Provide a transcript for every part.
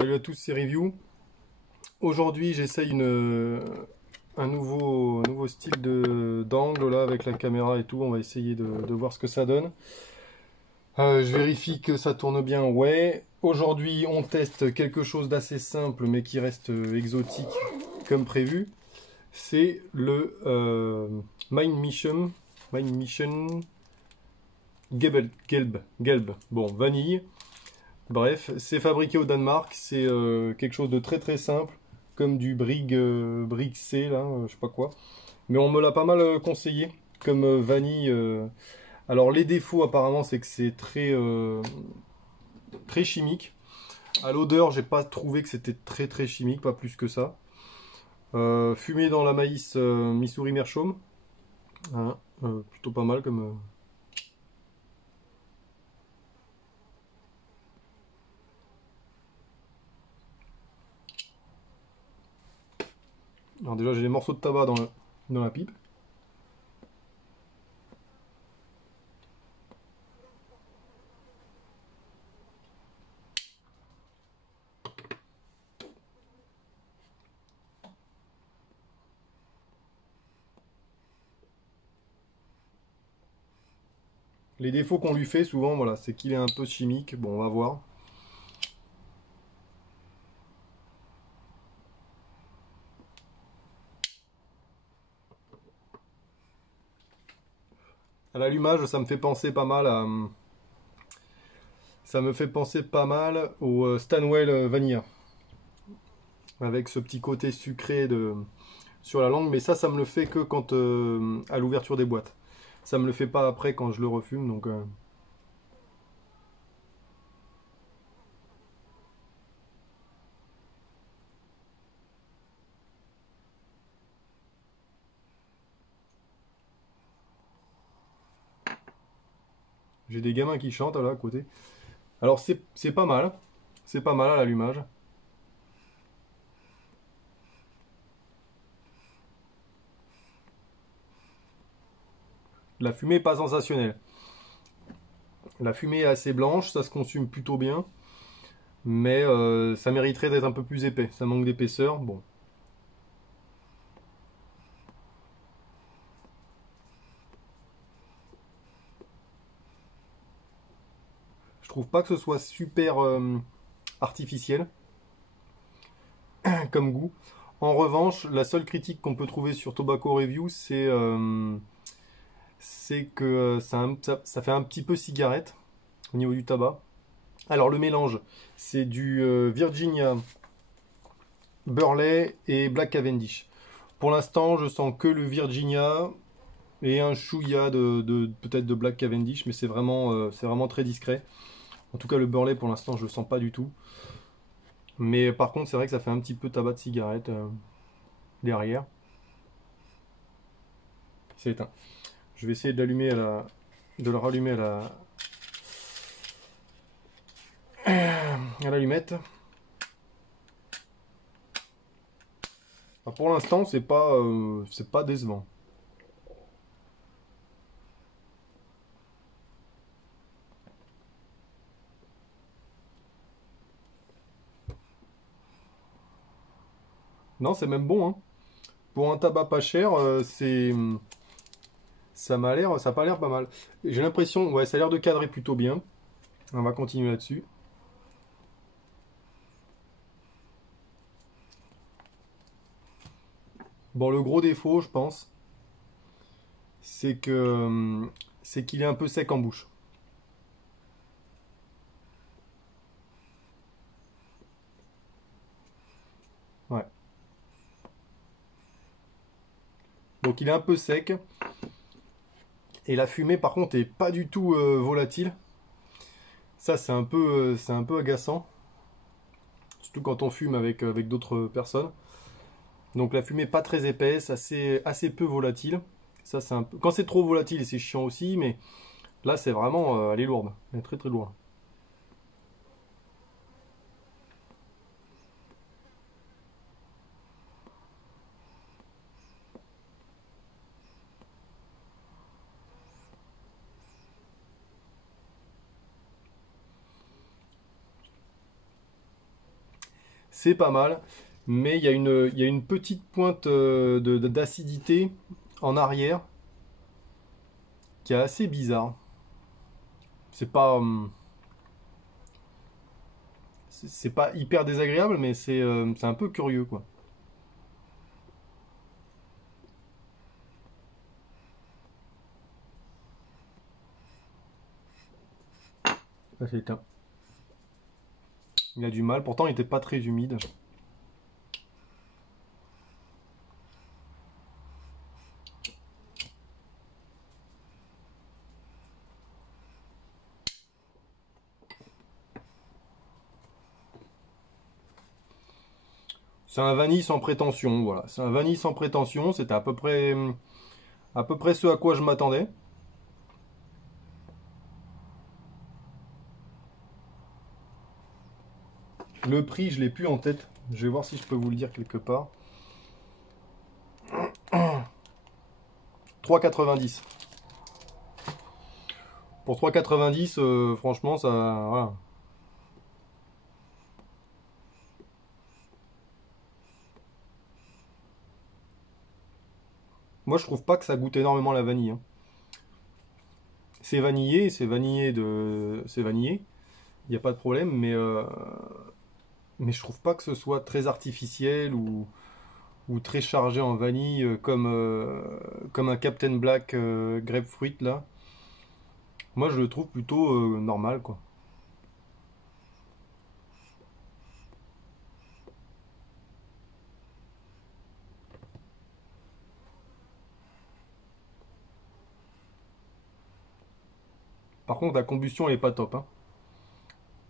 Salut à tous, c'est Review. Aujourd'hui, j'essaye un nouveau style d'angle là avec la caméra et tout. On va essayer de voir ce que ça donne. Je vérifie que ça tourne bien. Ouais. Aujourd'hui, on teste quelque chose d'assez simple mais qui reste exotique comme prévu. C'est le Mind Mission Gelb. Bon, vanille. Bref, c'est fabriqué au Danemark, c'est quelque chose de très simple, comme du Brig C, là, je sais pas quoi. Mais on me l'a pas mal conseillé, comme vanille. Alors les défauts apparemment, c'est que c'est très chimique. À l'odeur, j'ai pas trouvé que c'était très chimique, pas plus que ça. Fumé dans la maïs Missouri Meerschaum, hein, plutôt pas mal comme... Alors déjà, j'ai des morceaux de tabac dans la pipe. Les défauts qu'on lui fait souvent, voilà, c'est qu'il est un peu chimique. Bon, on va voir. À l'allumage, ça me fait penser pas mal à... Ça me fait penser pas mal au Stanwell Vanilla. Avec ce petit côté sucré sur la langue. Mais ça me le fait que quand à l'ouverture des boîtes. Ça me le fait pas après quand je le refume. Donc, j'ai des gamins qui chantent là à côté. Alors c'est pas mal. C'est pas mal à l'allumage. La fumée est pas sensationnelle. La fumée est assez blanche, ça se consume plutôt bien. Mais ça mériterait d'être un peu plus épais. Ça manque d'épaisseur. Bon. Je trouve pas que ce soit super artificiel comme goût. En revanche, la seule critique qu'on peut trouver sur Tobacco Review, c'est que ça fait un petit peu cigarette au niveau du tabac. Alors le mélange, c'est du Virginia, Burley et Black Cavendish. Pour l'instant, je sens que le Virginia et un chouïa peut-être de Black Cavendish, mais c'est vraiment très discret. En tout cas, le Burley, pour l'instant, je le sens pas du tout. Mais par contre, c'est vrai que ça fait un petit peu tabac de cigarette derrière. C'est éteint. Je vais essayer de l'allumer de le rallumer à l'allumette. Pour l'instant, c'est pas décevant. Non, c'est même bon, hein. Pour un tabac pas cher, ça a pas l'air pas mal. J'ai l'impression, ouais, ça a l'air de cadrer plutôt bien. On va continuer là-dessus. Bon, le gros défaut, je pense, c'est c'est qu'il est un peu sec en bouche. Ouais. Donc il est un peu sec. Et la fumée, par contre, est pas du tout volatile. Ça, c'est un peu agaçant. Surtout quand on fume avec d'autres personnes. Donc la fumée pas très épaisse, assez peu volatile. Ça, c'est un peu... Quand c'est trop volatile, c'est chiant aussi, mais là, c'est vraiment... elle est lourde. Elle est très lourde. c'est pas mal, mais il y a une petite pointe d'acidité en arrière qui est assez bizarre. C'est pas, c'est pas hyper désagréable, mais c'est un peu curieux, quoi. Ça, c'est éteint. Il a du mal, pourtant il n'était pas très humide. C'est un vanille sans prétention, voilà. C'est un vanille sans prétention, c'était à peu près ce à quoi je m'attendais. Le prix, je l'ai plus en tête. Je vais voir si je peux vous le dire quelque part. 3,90. Pour 3,90, franchement, ça, voilà. Moi, je trouve pas que ça goûte énormément la vanille, hein. C'est vanillé, c'est vanillé. Il n'y a pas de problème, mais je trouve pas que ce soit très artificiel ou très chargé en vanille comme un Captain Black Grapefruit là. Moi, je le trouve plutôt normal, quoi. Par contre, la combustion, elle est pas top, hein.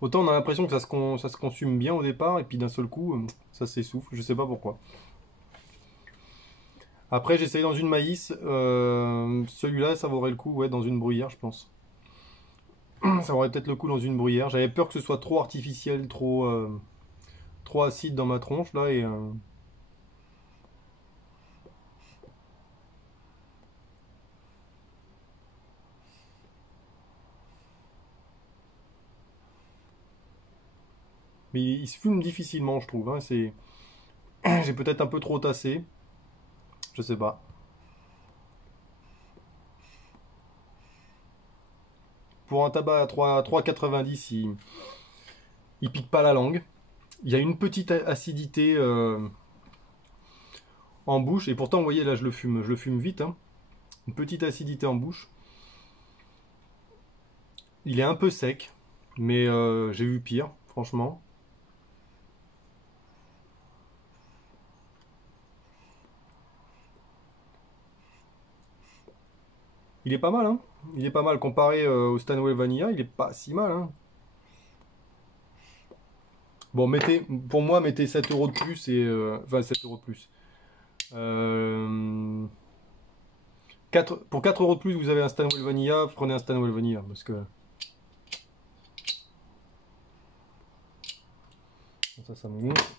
Autant on a l'impression que ça se consume bien au départ, et puis d'un seul coup, ça s'essouffle. Je sais pas pourquoi. Après, j'ai essayé dans une maïs. Celui-là, ça vaudrait le coup, ouais, dans une bruyère, je pense. Ça aurait peut-être le coup dans une bruyère. J'avais peur que ce soit trop artificiel, trop acide dans ma tronche, là, et mais il se fume difficilement, je trouve, hein. J'ai peut-être un peu trop tassé. Je sais pas. Pour un tabac à 3,90, il pique pas la langue. Il y a une petite acidité en bouche. Et pourtant, vous voyez, là, je le fume vite, hein. Une petite acidité en bouche. Il est un peu sec, mais j'ai vu pire, franchement. Il est pas mal, hein. Il est pas mal comparé au Stanway Vanilla. Il est pas si mal, hein. Bon, pour moi, mettez 7 euros de plus et. Enfin, 7 euros de plus. Euh, pour 4 euros de plus, vous avez un Stanway Vanilla. Prenez un Stanway Vanilla parce que. Ça me gonfle.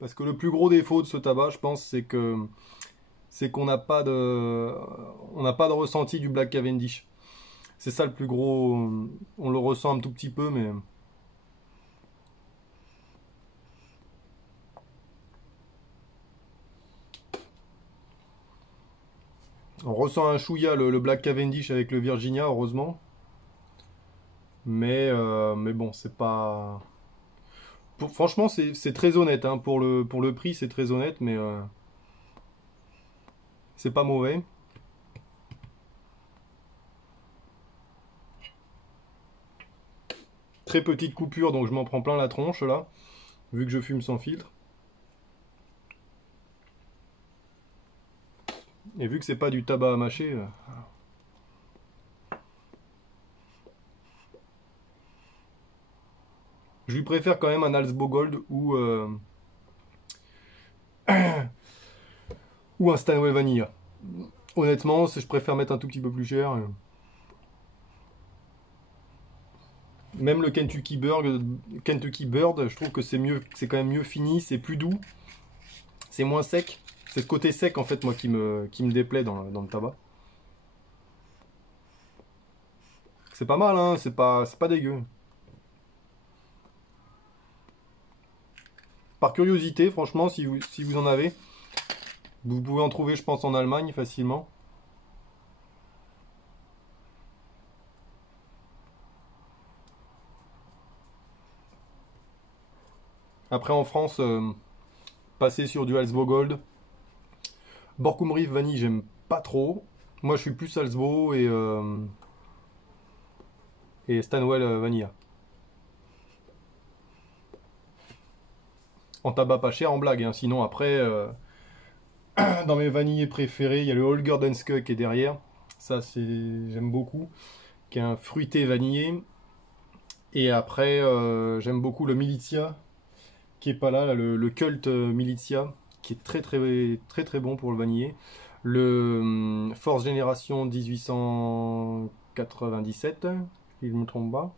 Parce que le plus gros défaut de ce tabac, je pense, c'est qu'on n'a pas de ressenti du Black Cavendish. C'est ça le plus gros. On le ressent un tout petit peu, mais on ressent un chouïa le Black Cavendish avec le Virginia, heureusement. Mais bon, c'est pas. Franchement, c'est très honnête, hein. Pour le prix, c'est très honnête, mais c'est pas mauvais. Très petite coupure, donc je m'en prends plein la tronche là, vu que je fume sans filtre. Et vu que c'est pas du tabac à mâcher, je lui préfère quand même un Alsbo Gold ou un Stanway Vanilla. Honnêtement, je préfère mettre un tout petit peu plus cher. Même le Kentucky Bird, je trouve que c'est mieux, c'est quand même mieux fini, c'est plus doux, c'est moins sec. C'est ce côté sec en fait moi qui me déplaît dans le tabac. C'est pas mal, hein, c'est pas dégueu. Par curiosité, franchement, si vous en avez, vous pouvez en trouver, je pense, en Allemagne facilement. Après en France, passer sur du Halsbo Gold. Borkum Riff vanille, j'aime pas trop. Moi, je suis plus Halsbo et Stanwell Vanilla. En tabac pas cher, en blague. Hein. Sinon, après, dans mes vanillés préférés, il y a le Holger Danske qui est derrière. Ça, j'aime beaucoup. Qui est un fruité vanillé. Et après, j'aime beaucoup le Militia, qui est pas là, le Cult Militia, qui est très bon pour le vanillé. Le Force Génération 1897, si je ne me trompe pas.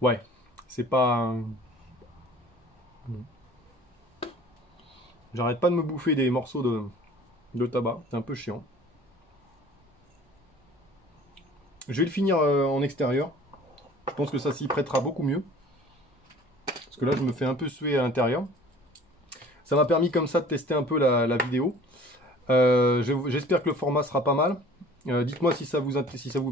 Ouais, c'est pas... J'arrête pas de me bouffer des morceaux de tabac, c'est un peu chiant. Je vais le finir en extérieur. Je pense que ça s'y prêtera beaucoup mieux. Parce que là, je me fais un peu suer à l'intérieur. Ça m'a permis comme ça de tester un peu la vidéo. J'espère que le format sera pas mal. Dites-moi si ça vous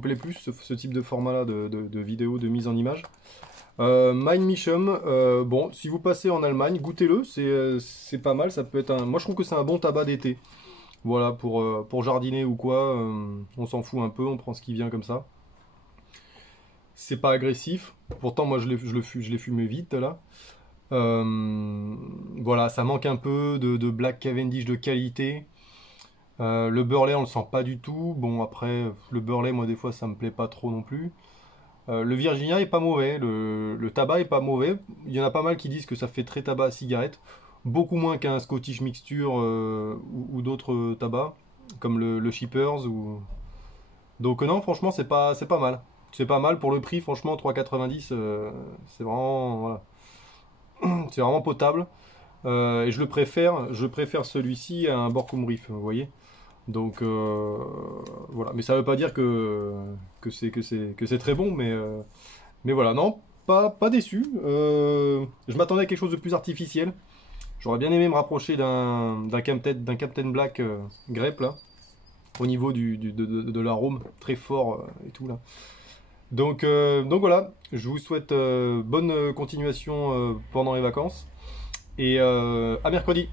plaît plus, ce type de format-là de vidéo, de mise en image. Mein Mischum, bon, si vous passez en Allemagne, goûtez-le, c'est pas mal. Ça peut être moi, je trouve que c'est un bon tabac d'été. Voilà, pour jardiner ou quoi, on s'en fout un peu, on prend ce qui vient comme ça. C'est pas agressif, pourtant moi je l'ai fumé vite là. Voilà, ça manque un peu de Black Cavendish de qualité. Le Burley on le sent pas du tout. Bon après, le Burley moi des fois ça me plaît pas trop non plus. Le Virginia est pas mauvais, le tabac est pas mauvais. Il y en a pas mal qui disent que ça fait très tabac à cigarette. Beaucoup moins qu'un Scottish Mixture ou d'autres tabacs, comme le Shippers. Donc non, franchement, c'est pas mal. C'est pas mal pour le prix, franchement, 3,90, c'est vraiment, voilà. C'est vraiment potable. Et je préfère celui-ci à un Borkum Riff, vous voyez. Donc voilà, mais ça veut pas dire que c'est très bon, mais voilà, non, pas déçu. Je m'attendais à quelque chose de plus artificiel. J'aurais bien aimé me rapprocher d'un Captain Black Grape là, au niveau de l'arôme très fort et tout là. Donc voilà, je vous souhaite bonne continuation pendant les vacances et à mercredi.